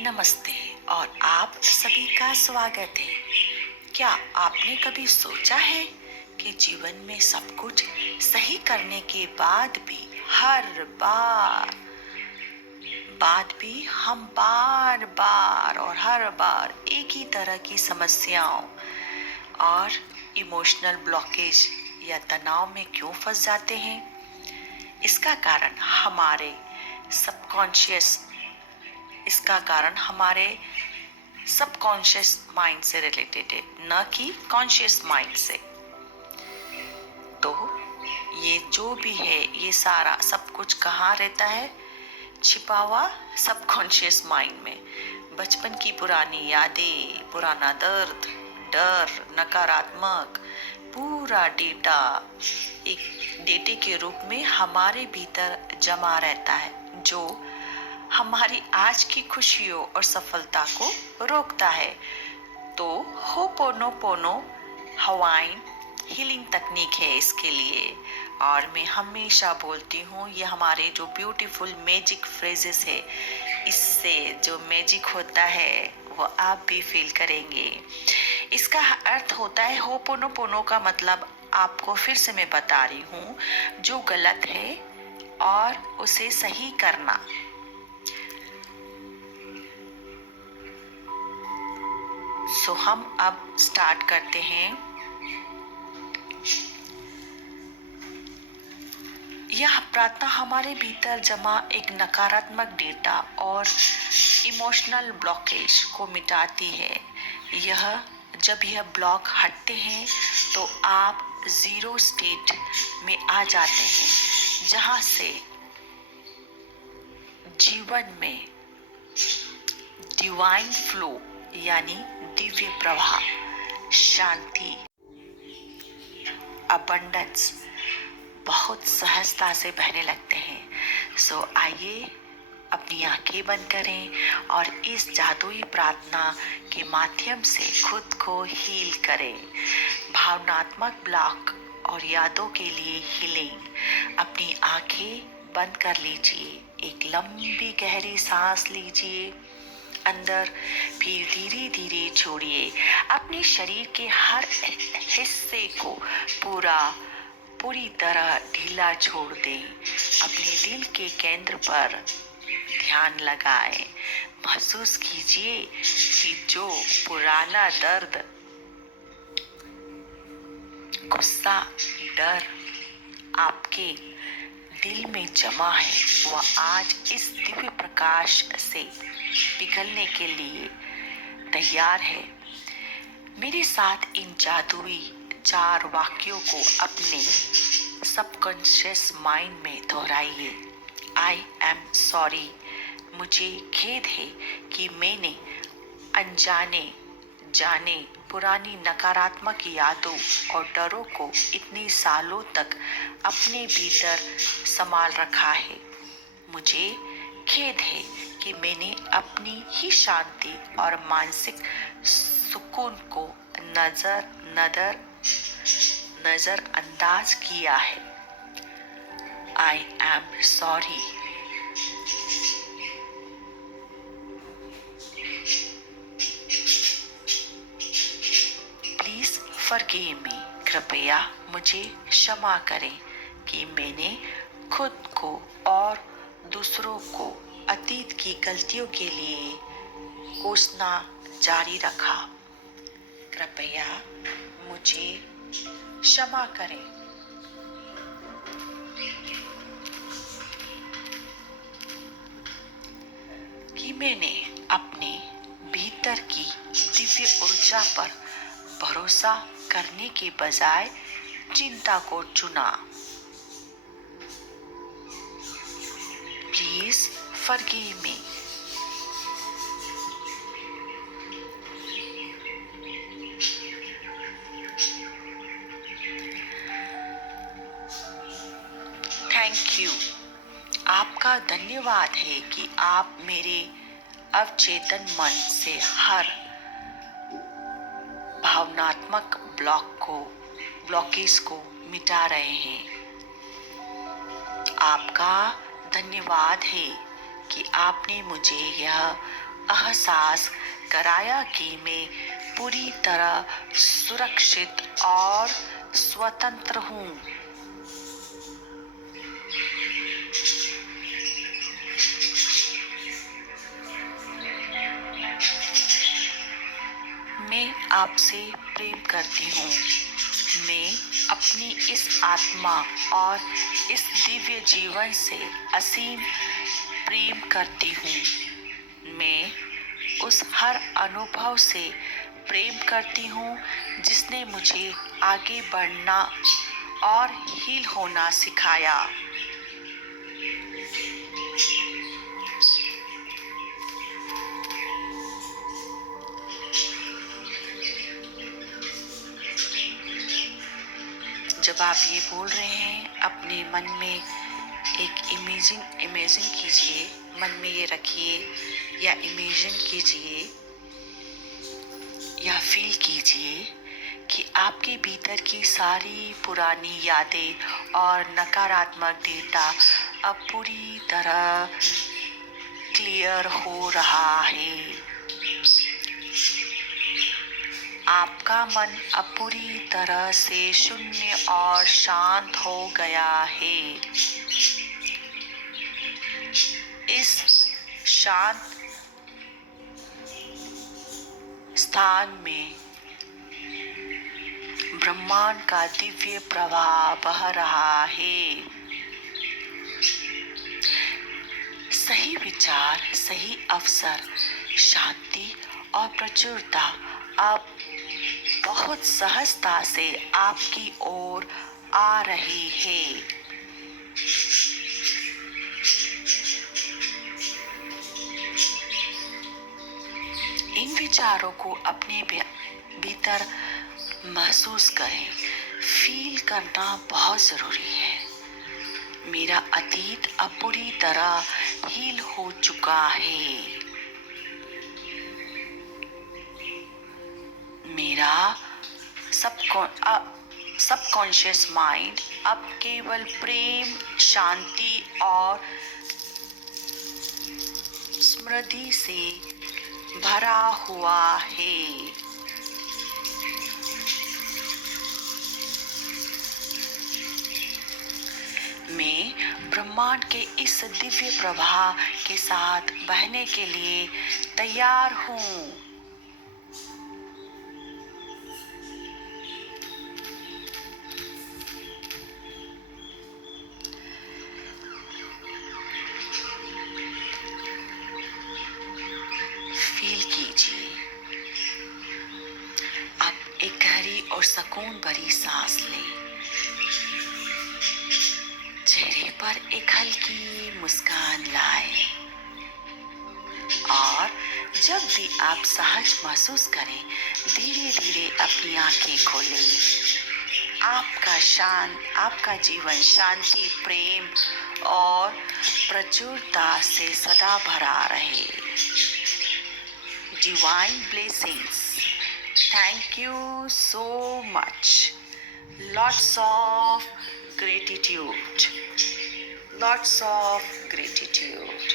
नमस्ते और आप सभी का स्वागत है। क्या आपने कभी सोचा है कि जीवन में सब कुछ सही करने के बाद भी हम बार बार और हर बार एक ही तरह की समस्याओं और इमोशनल ब्लॉकेज या तनाव में क्यों फंस जाते हैं? इसका कारण हमारे सबकॉन्शियस माइंड से रिलेटेड है, न कि कॉन्शियस माइंड से। तो ये जो भी है, ये सारा सब कुछ कहाँ रहता है? छिपा हुआ सबकॉन्शियस माइंड में। बचपन की पुरानी यादें, पुराना दर्द, डर, नकारात्मक पूरा डेटा एक डेटे के रूप में हमारे भीतर जमा रहता है, जो हमारी आज की खुशियों और सफलता को रोकता है। तो होपोनोपोनो हवाइन हीलिंग तकनीक है इसके लिए, और मैं हमेशा बोलती हूँ ये हमारे जो ब्यूटीफुल मैजिक फ्रेजेस है, इससे जो मैजिक होता है वो आप भी फील करेंगे। इसका अर्थ होता है, होपोनोपोनो का मतलब आपको फिर से मैं बता रही हूँ, जो गलत है और उसे सही करना। सो हम अब स्टार्ट करते हैं। यह प्रार्थना हमारे भीतर जमा एक नकारात्मक डेटा और इमोशनल ब्लॉकेज को मिटाती है। जब यह ब्लॉक हटते हैं तो आप जीरो स्टेट में आ जाते हैं, जहां से जीवन में डिवाइन फ्लो यानी दिव्य प्रवाह, शांति, अबंडेंस बहुत सहजता से बहने लगते हैं। सो आइए अपनी आंखें बंद करें और इस जादुई प्रार्थना के माध्यम से खुद को हील करें। भावनात्मक ब्लॉक और यादों के लिए हीलिंग। अपनी आंखें बंद कर लीजिए, एक लंबी गहरी सांस लीजिए अंदर, फिर धीरे धीरे छोड़िए। अपने शरीर के हर हिस्से को पूरी तरह ढीला छोड़ दें। अपने दिल के केंद्र पर ध्यान लगाएं। महसूस कीजिए कि जो पुराना दर्द, गुस्सा, डर आपके दिल में जमा है, वह आज इस दिव्य प्रकाश से पिघलने के लिए तैयार है। मेरे साथ इन जादुई 4 वाक्यों को अपने सबकॉन्शियस माइंड में दोहराइए। आई एम सॉरी, मुझे खेद है कि मैंने अनजाने जाने पुरानी नकारात्मक यादों और डरों को इतने सालों तक अपने भीतर संभाल रखा है। मुझे खेद है कि मैंने अपनी ही शांति और मानसिक सुकून को नजरअंदाज किया है। I am sorry. Please forgive me, कृपया मुझे क्षमा करें कि मैंने खुद को और दूसरों को अतीत की गलतियों के लिए कोसना जारी रखा। कृपया मुझे क्षमा करें। कि मैंने अपने भीतर की दिव्य ऊर्जा पर भरोसा करने के बजाय चिंता को चुना। Please forgive me. Thank you. आपका धन्यवाद है कि आप मेरे अवचेतन मन से हर भावनात्मक ब्लॉकेज को मिटा रहे हैं। आपका धन्यवाद है कि आपने मुझे यह एहसास कराया कि मैं पूरी तरह सुरक्षित और स्वतंत्र हूँ। मैं आपसे प्रेम करती हूँ। मैं अपनी इस आत्मा और इस दिव्य जीवन से असीम प्रेम करती हूँ। मैं उस हर अनुभव से प्रेम करती हूँ जिसने मुझे आगे बढ़ना और हील होना सिखाया। जब आप ये बोल रहे हैं, अपने मन में एक इमेजिन कीजिए, मन में ये रखिए या इमेजिन कीजिए या फील कीजिए कि आपके भीतर की सारी पुरानी यादें और नकारात्मक डेटा अब पूरी तरह क्लियर हो रहा है। आपका मन अब पूरी तरह से शून्य और शांत हो गया है। इस शांत स्थान में ब्रह्मांड का दिव्य प्रवाह बह रहा है। सही विचार, सही अवसर, शांति और प्रचुरता अब बहुत सहजता से आपकी ओर आ रही है। इन विचारों को अपने भीतर महसूस करें। फील करना बहुत जरूरी है। मेरा अतीत अब पूरी तरह हील हो चुका है। मेरा सबकॉन्शियस माइंड अब केवल प्रेम, शांति और स्मृति से भरा हुआ है। मैं ब्रह्मांड के इस दिव्य प्रवाह के साथ बहने के लिए तैयार हूँ। फील कीजिए। अब एक गहरी और सुकून भरी सांस लें। चेहरे पर एक हल्की मुस्कान लाएं और जब भी आप सहज महसूस करें, धीरे धीरे अपनी आंखें खोलें। आपका जीवन शांति, प्रेम और प्रचुरता से सदा भरा रहे। Divine blessings. Thank you so much. Lots of gratitude. Lots of gratitude.